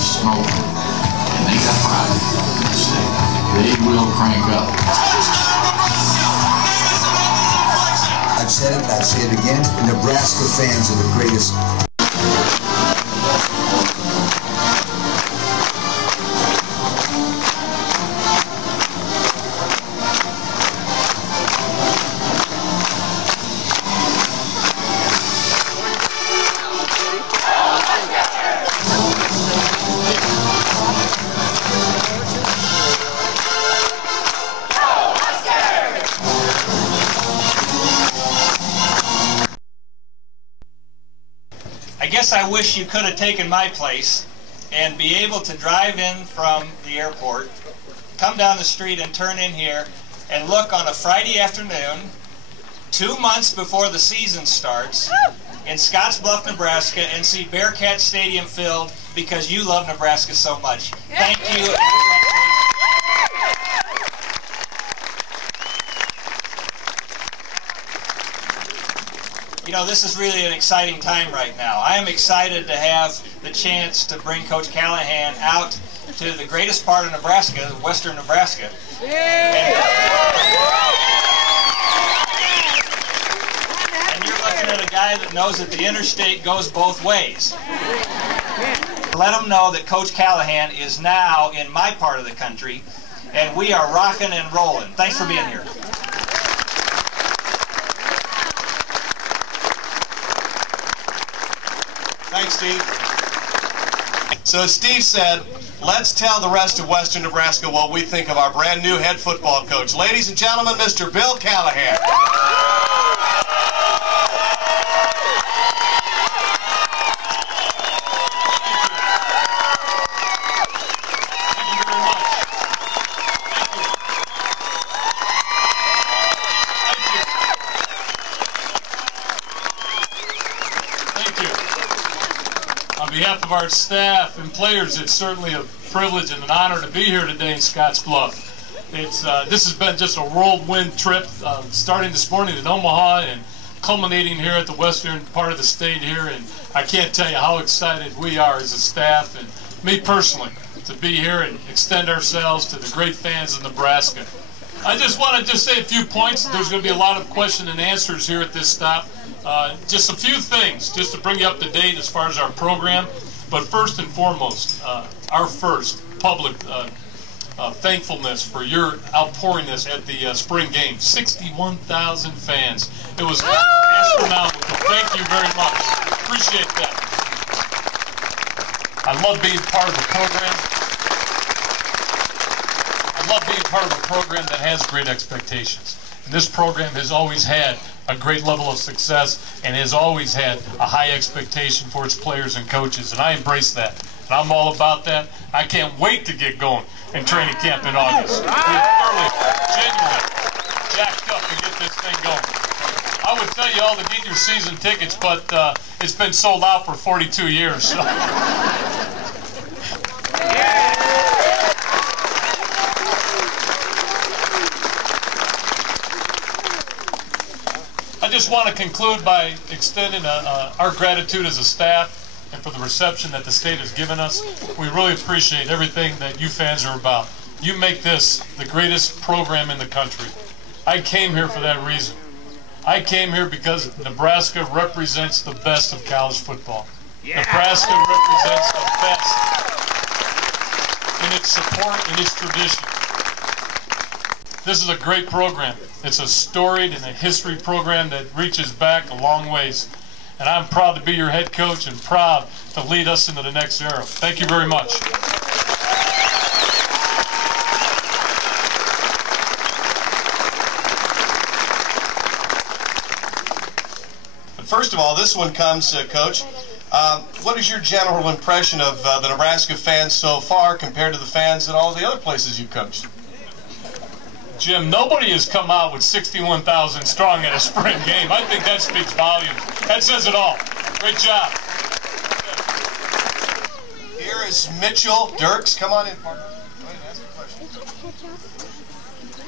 smoke, and they got pride in the state. They will crank up. I've said it, I'll say it again. Nebraska fans are the greatest. I guess I wish you could have taken my place and be able to drive in from the airport, come down the street and turn in here and look on a Friday afternoon, 2 months before the season starts, in Scottsbluff, Nebraska, and see Bearcat Stadium filled because you love Nebraska so much. Thank you. You know, this is really an exciting time right now. I am excited to have the chance to bring Coach Callahan out to the greatest part of Nebraska, western Nebraska. And you're looking at a guy that knows that the interstate goes both ways. Let them know that Coach Callahan is now in my part of the country, and we are rocking and rolling. Thanks for being here. Thanks, Steve. So as Steve said, let's tell the rest of Western Nebraska what we think of our brand new head football coach. Ladies and gentlemen, Mr. Bill Callahan. On behalf of our staff and players, it's certainly a privilege and an honor to be here today in Scottsbluff. This has been just a whirlwind trip, starting this morning in Omaha and culminating here at the western part of the state here. And I can't tell you how excited we are as a staff and me personally to be here and extend ourselves to the great fans of Nebraska. I just want to say a few points. There's going to be a lot of question and answers here at this stop. Just a few things, just to bring you up to date as far as our program. But first and foremost, our first public thankfulness for your outpouringness at the spring game. 61,000 fans. It was astronomical. Thank you very much. Appreciate that. I love being part of the program. I love being part of a program that has great expectations. And this program has always had a great level of success and has always had a high expectation for its players and coaches, and I embrace that. And I'm all about that. I can't wait to get going in training camp in August. We're thoroughly, genuinely jacked up to get this thing going. I would tell you all to get your season tickets, but it's been sold out for 42 years. So. I just want to conclude by extending our gratitude as a staff and for the reception that the state has given us. We really appreciate everything that you fans are about. You make this the greatest program in the country. I came here for that reason. I came here because Nebraska represents the best of college football. Yeah. Nebraska represents the best in its support and its tradition. This is a great program. It's a storied and a history program that reaches back a long ways. And I'm proud to be your head coach and proud to lead us into the next era. Thank you very much. First of all, this one comes, Coach. What is your general impression of the Nebraska fans so far compared to the fans at all the other places you've coached? Jim, nobody has come out with 61,000 strong at a spring game. I think that speaks volumes. That says it all. Great job. Here is Mitchell Dirks. Come on in, partner. Go ahead and ask your question.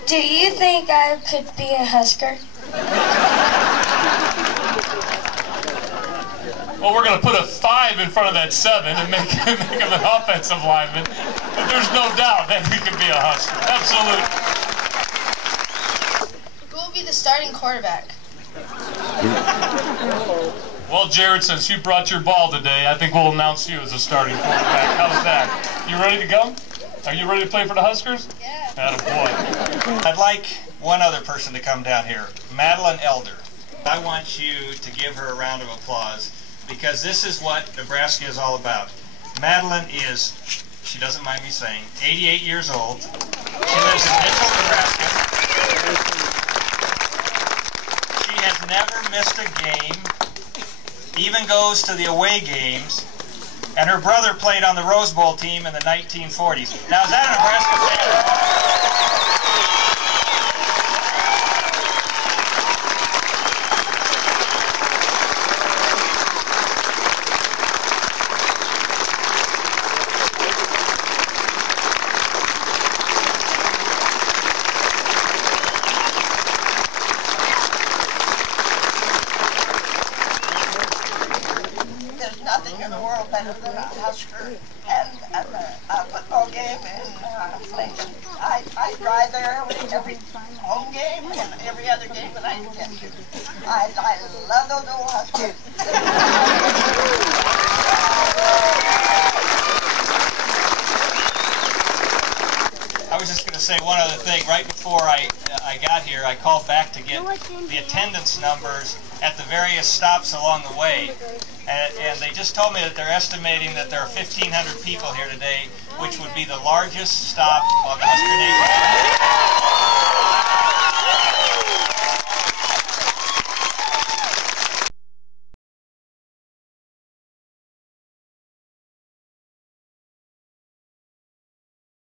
Do you think I could be a Husker? Well, we're going to put a 5 in front of that 7 and make him an offensive lineman. But there's no doubt that he can be a Husker. Absolutely. Who will be the starting quarterback? Well, Jared, since you brought your ball today, I think we'll announce you as a starting quarterback. How's that? You ready to go? Are you ready to play for the Huskers? Yeah. Attaboy. I'd like one other person to come down here, Madeline Elder. I want you to give her a round of applause because this is what Nebraska is all about. Madeline is, she doesn't mind me saying, 88 years old. She lives in Mitchell, Nebraska. She has never missed a game, even goes to the away games, and her brother played on the Rose Bowl team in the 1940s. Now, is that a Nebraska fan? There's nothing in the world better than a Husker and a football game in Lincoln. I drive there every home game and every other game that I can get to. I love those old Huskers. I was just going to say one other thing. Right before I got here, I called back to get the attendance numbers at the various stops along the way. And they just told me that they're estimating that there are 1,500 people here today, which would be the largest stop on the Husker Nation.